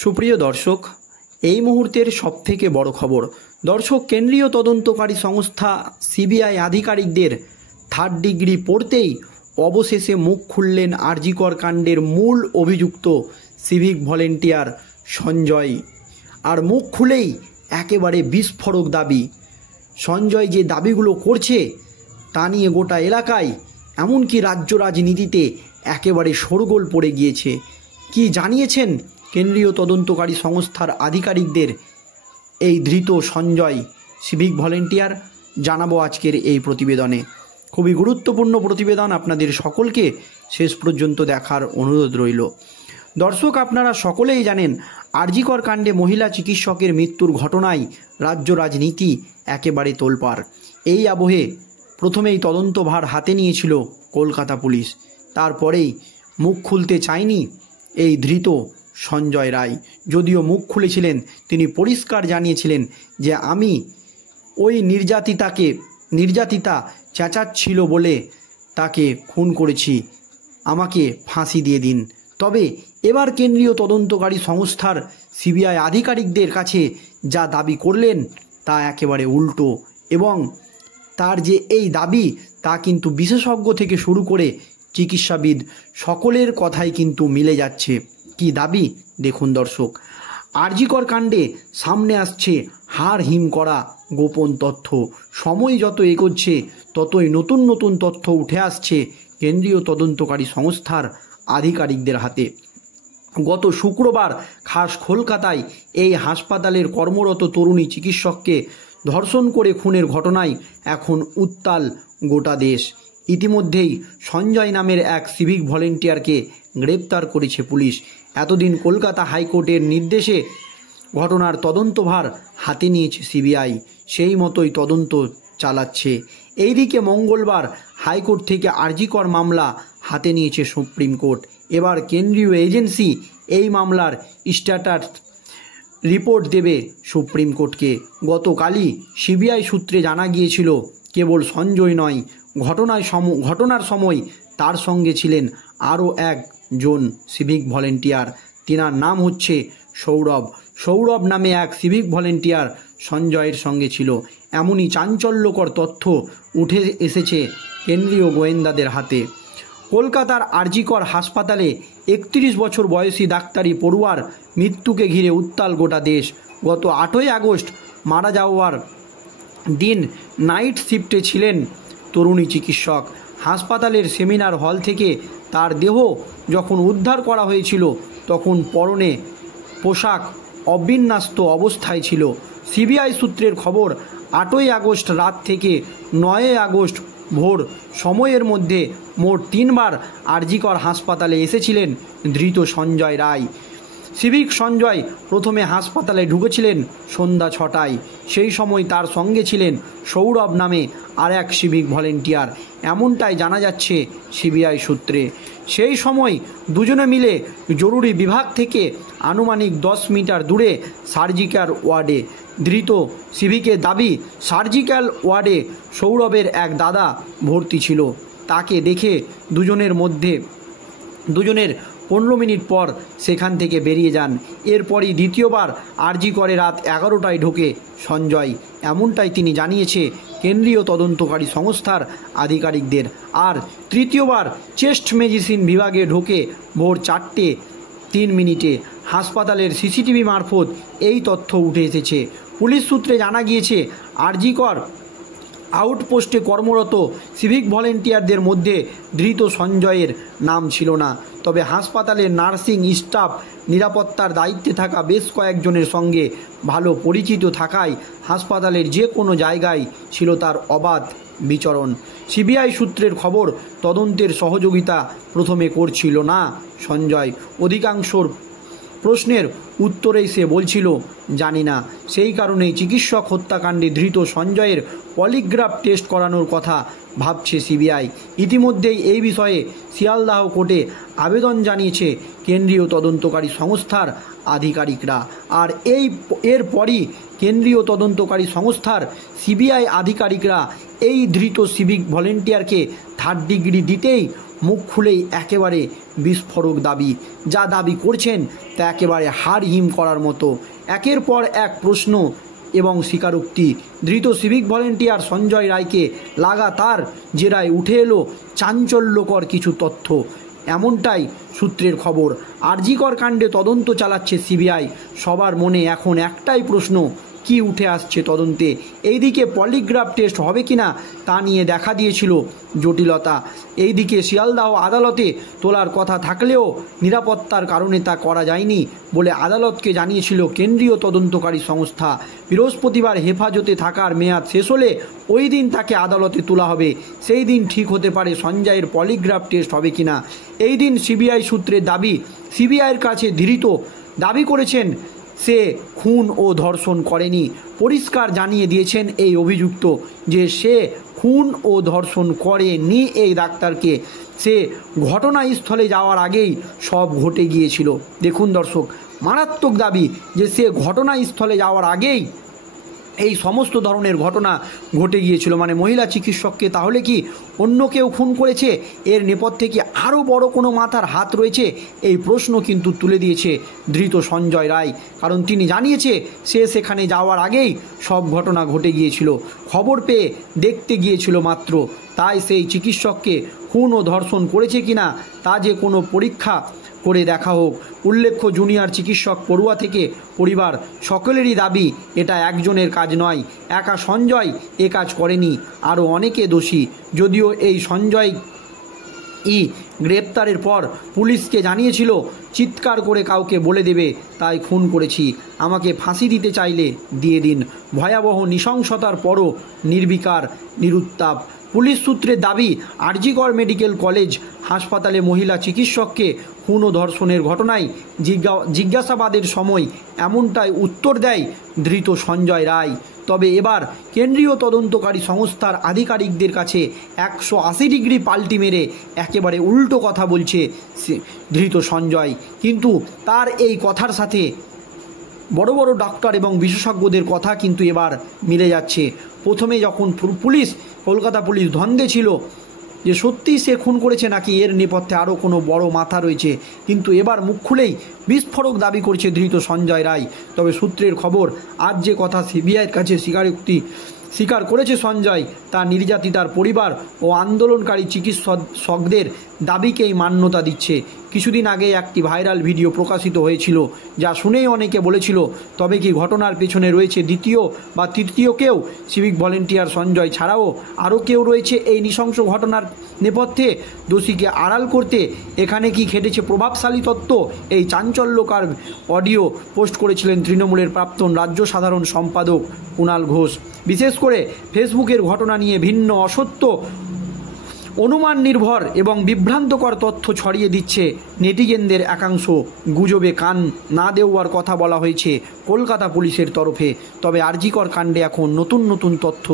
সুপ্রিয় দর্শক, এই মুহূর্তের সবথেকে বড় খবর। দর্শক, কেন্দ্রীয় তদন্তকারী সংস্থা সিবিআই আধিকারিকদের থার্ড ডিগ্রি পড়তেই অবশেষে মুখ খুললেন আরজিকর কাণ্ডের মূল অভিযুক্ত সিভিক ভলেন্টিয়ার সঞ্জয়। আর মুখ খুলেই একেবারে বিস্ফোরক দাবি। সঞ্জয় যে দাবিগুলো করছে তা নিয়ে গোটা এলাকায় এমনকি রাজ্য রাজনীতিতে একেবারে শোরগোল পড়ে গিয়েছে। কি জানিয়েছেন কেন্দ্রীয় তদন্তকারী সংস্থার আধিকারিকদের এই ধৃত সঞ্জয় সিভিক ভলেন্টিয়ার, জানাবো আজকের এই প্রতিবেদনে। খুবই গুরুত্বপূর্ণ প্রতিবেদন, আপনাদের সকলকে শেষ পর্যন্ত দেখার অনুরোধ রইল। দর্শক, আপনারা সকলেই জানেন আরজিকর কাণ্ডে মহিলা চিকিৎসকের মৃত্যুর ঘটনায় রাজ্য রাজনীতি একেবারে তোলপাড়। এই আবহে প্রথমেই তদন্তভার হাতে নিয়েছিল কলকাতা পুলিশ। তারপরেই মুখ খুলতে চায়নি এই ধৃত সঞ্জয় রায়। যদিও মুখ খুলেছিলেন, তিনি পরিষ্কার জানিয়েছিলেন যে আমি ওই নির্যাতিতা চেঁচাচ্ছিল বলে তাকে খুন করেছি, আমাকে ফাঁসি দিয়ে দিন। তবে এবার কেন্দ্রীয় তদন্তকারী সংস্থার সিবিআই আধিকারিকদের কাছে যা দাবি করলেন তা একেবারে উল্টো, এবং তার যে এই দাবি তা কিন্তু বিশেষজ্ঞ থেকে শুরু করে চিকিৎসাবিদ সকলের কথাই কিন্তু মিলে যাচ্ছে। কি দাবি দেখুন দর্শক। আরজিকর কাণ্ডে সামনে আসছে হাড় হিম করা গোপন তথ্য। সময় যত এগোচ্ছে ততই নতুন নতুন তথ্য উঠে আসছে কেন্দ্রীয় তদন্তকারী সংস্থার আধিকারিকদের হাতে। গত শুক্রবার খাস কলকাতায় এই হাসপাতালের কর্মরত তরুণী চিকিৎসককে ধর্ষণ করে খুনের ঘটনায় এখন উত্তাল গোটা দেশ। ইতিমধ্যেই সঞ্জয় নামের এক সিভিক ভলেন্টিয়ারকে গ্রেপ্তার করেছে পুলিশ। এতদিন কলকাতা হাইকোর্টের নির্দেশে ঘটনার তদন্তভার হাতে নিয়েছে সিবিআই, সেই মতোই তদন্ত চালাচ্ছে। এইদিকে মঙ্গলবার হাইকোর্ট থেকে আরজিকর মামলা হাতে নিয়েছে সুপ্রিম কোর্ট। এবার কেন্দ্রীয় এজেন্সি এই মামলার স্ট্যাটাস রিপোর্ট দেবে সুপ্রিম কোর্টকে। গতকালই সিবিআই সূত্রে জানা গিয়েছিল কেবল সঞ্জয় নয়, ঘটনার সময় তার সঙ্গে ছিলেন আরও একজন সিভিক ভলেন্টিয়ার। তিনার নাম হচ্ছে সৌরভ নামে এক সিভিক ভলেন্টিয়ার সঞ্জয়ের সঙ্গে ছিল। এমনই চাঞ্চল্যকর তথ্য উঠে এসেছে কেন্দ্রীয় গোয়েন্দাদের হাতে। কলকাতার আরজিকর হাসপাতালে 31 বছর বয়সী ডাক্তারি পড়ুয়ার মৃত্যুকে ঘিরে উত্তাল গোটা দেশ। গত 8ই আগস্ট মারা যাওয়ার দিন নাইট শিফটে ছিলেন তরুণী চিকিৎসক। হাসপাতালের সেমিনার হল থেকে তার দেহ যখন উদ্ধার করা হয়েছিল তখন পরনে পোশাক অবিন্যস্ত অবস্থায় ছিল। সিবিআই সূত্রের খবর, 8ই আগস্ট রাত থেকে 9ই আগস্ট ভোর সময়ের মধ্যে মোট 3 বার আরজিকর হাসপাতালে এসেছিলেন ধৃত সঞ্জয় রায়। সিভিক সঞ্জয় প্রথমে হাসপাতালে ঢুকেছিলেন সন্ধ্যা 6টায়। সেই সময় তার সঙ্গে ছিলেন সৌরভ নামে আর এক সিভিক ভলেন্টিয়ার, এমনটাই জানা যাচ্ছে সিবিআই সূত্রে। সেই সময় দুজনে মিলে জরুরি বিভাগ থেকে আনুমানিক 10 মিটার দূরে সার্জিক্যাল ওয়ার্ডে, ধৃত সিভিকের দাবি সার্জিক্যাল ওয়ার্ডে সৌরভের এক দাদা ভর্তি ছিল। তাকে দেখে দুজনের 15 মিনিট পর সেখান থেকে বেরিয়ে যান। এরপরই দ্বিতীয়বার আরজিকরে রাত 11টায় ঢোকে সঞ্জয়, এমনটাই তিনি জানিয়েছে কেন্দ্রীয় তদন্তকারী সংস্থার আধিকারিকদের। আর তৃতীয়বার চেস্ট মেডিসিন বিভাগে ঢোকে ভোর 4:03 হাসপাতালের সিসিটিভি মারফত এই তথ্য উঠে এসেছে। পুলিশ সূত্রে জানা গিয়েছে আরজিকর আউটপোস্টে কর্মরত সিভিক ভলেন্টিয়ারদের মধ্যে ধৃত সঞ্জয়ের নাম ছিল না। তবে হাসপাতালের নার্সিং স্টাফ নিরাপত্তার দায়িত্বে থাকা বেশ কয়েকজনের সঙ্গে ভালো পরিচিত থাকায় হাসপাতালের যে কোনো জায়গায় ছিল তার অবাধ বিচরণ। সিবিআই সূত্রের খবর, তদন্তের সহযোগিতা প্রথমে করছিল না সঞ্জয়। অধিকাংশ প্রশ্নের উত্তরেই সে বলছিল জানি না। সেই কারণেই চিকিৎসক হত্যাকাণ্ডে ধৃত সঞ্জয়ের পলিগ্রাফ টেস্ট করানোর কথা ভাবছে সিবিআই। ইতিমধ্যেই এই বিষয়ে শিয়ালদাহ কোর্টে আবেদন জানিয়েছে কেন্দ্রীয় তদন্তকারী সংস্থার আধিকারিকরা। আর এরপরই কেন্দ্রীয় তদন্তকারী সংস্থার সিবিআই আধিকারিকরা এই ধৃত সিভিক ভলেন্টিয়ারকে থার্ড ডিগ্রি দিতেই মুখ খুলেই একেবারে বিস্ফোরক দাবি। যা দাবি করছেন তা একেবারে হাড় হিম করার মতো। একের পর এক প্রশ্ন এবং স্বীকারোক্তি। ধৃত সিভিক ভলেন্টিয়ার সঞ্জয় রায়কে লাগাতার জেরায় উঠে এলো চাঞ্চল্যকর কিছু তথ্য। এমনটাই সূত্রের খবর। আরজিকর কাণ্ডে তদন্ত চালাচ্ছে সিবিআই। সবার মনে এখন একটাই প্রশ্ন, কি উঠে আসছে তদন্তে? এইদিকে পলিগ্রাফ টেস্ট হবে কিনা তা নিয়ে দেখা দিয়েছিল জটিলতা। এইদিকে শিয়ালদাহ আদালতে তোলার কথা থাকলেও নিরাপত্তার কারণে তা করা যায়নি বলে আদালতকে জানিয়েছিল কেন্দ্রীয় তদন্তকারী সংস্থা। বৃহস্পতিবার হেফাজতে থাকার মেয়াদ শেষ হলে ওই দিন তাকে আদালতে তোলা হবে। সেই দিন ঠিক হতে পারে সঞ্জয়ের পলিগ্রাফ টেস্ট হবে কিনা। এই দিন সিবিআই সূত্রের দাবি, সিবিআইয়ের কাছে ধৃত দাবি করেছেন সে খুন ও ধর্ষণ করেনি। পরিষ্কার জানিয়ে দিয়েছেন এই অভিযুক্ত যে সে খুন ও ধর্ষণ করেনি। এই ডাক্তারকে সে ঘটনাস্থলে যাওয়ার আগেই সব ঘটে গিয়েছিল। দেখুন দর্শক, মারাত্মক দাবি যে সে ঘটনাস্থলে যাওয়ার আগেই এই সমস্ত ধরনের ঘটনা ঘটে গিয়েছিল। মানে মহিলা চিকিৎসককে তাহলে কি অন্য কেউ খুন করেছে? এর নেপথ্যে কি আরও বড় কোনো মাথার হাত রয়েছে? এই প্রশ্ন কিন্তু তুলে দিয়েছে ধৃত সঞ্জয় রায়। কারণ তিনি জানিয়েছে সে সেখানে যাওয়ার আগেই সব ঘটনা ঘটে গিয়েছিল, খবর পেয়ে দেখতে গিয়েছিল মাত্র। তাই সেই চিকিৎসককে খুন ও ধর্ষণ করেছে কিনা তা যে কোনো পরীক্ষা করে দেখা হোক। উল্লেখ্য, জুনিয়র চিকিৎসক পড়ুয়া থেকে পরিবার সকলেরই দাবি এটা একজনের কাজ নয়। একা সঞ্জয় এ কাজ করেনি, আরও অনেকে দোষী। যদিও এই সঞ্জয় গ্রেপ্তারের পর পুলিশকে জানিয়েছিল চিৎকার করে কাউকে বলে দেবে তাই খুন করেছি, আমাকে ফাঁসি দিতে চাইলে দিয়ে দিন। ভয়াবহ নৃশংসতার পরও নির্বিকার, নিরুত্তাপ। পুলিশ সূত্রের দাবি, আরজিকর মেডিকেল কলেজ হাসপাতালে মহিলা চিকিৎসককে খুন ও ধর্ষণের ঘটনায় জিজ্ঞাসাবাদের সময় এমনটাই উত্তর দেয় ধৃত সঞ্জয় রায়। তবে এবার কেন্দ্রীয় তদন্তকারী সংস্থার আধিকারিকদের কাছে 180 ডিগ্রি পাল্টি মেরে একেবারে উল্টো কথা বলছে ধৃত সঞ্জয়। কিন্তু তার এই কথার সাথে বড় বড় ডাক্তার এবং বিশেষজ্ঞদের কথা কিন্তু এবার মিলে যাচ্ছে। প্রথমে যখন কলকাতা পুলিশ দ্বন্দ্বে ছিল যে সত্যিই সে খুন করেছে নাকি এর নেপথ্যে আরও কোনো বড় মাথা রয়েছে, কিন্তু এবার মুখ খুলেই বিস্ফোরক দাবি করছে ধৃত সঞ্জয় রায়। তবে সূত্রের খবর, আজ যে কথা সিবিআইয়ের কাছে স্বীকার করেছে সঞ্জয়, তা নির্যাতিতার পরিবার ও আন্দোলনকারী চিকিৎসকদের দাবিকেই মান্যতা দিচ্ছে। কিছুদিন আগে একটি ভাইরাল ভিডিও প্রকাশিত হয়েছিল, যা শুনেই অনেকে বলেছিল তবে কি ঘটনার পেছনে রয়েছে দ্বিতীয় বা তৃতীয় কেউ? সিভিক ভলেন্টিয়ার সঞ্জয় ছাড়াও আরও কেউ রয়েছে এই নৃশংস ঘটনার নেপথ্যে? দোষীকে আড়াল করতে এখানে কি খেটেছে প্রভাবশালী তত্ত্ব? এই চাঞ্চল্যকর অডিও পোস্ট করেছিলেন তৃণমূলের প্রাক্তন রাজ্য সাধারণ সম্পাদক কুণাল ঘোষ। বিশেষ করে ফেসবুকের ঘটনা নিয়ে ভিন্ন, অসত্য, অনুমান নির্ভর এবং বিভ্রান্তকর তথ্য ছড়িয়ে দিচ্ছে নেটিজেনদের একাংশ। গুজবে কান না দেওয়ার কথা বলা হয়েছে কলকাতা পুলিশের তরফে। তবে আরজিকর কাণ্ডে এখন নতুন নতুন তথ্য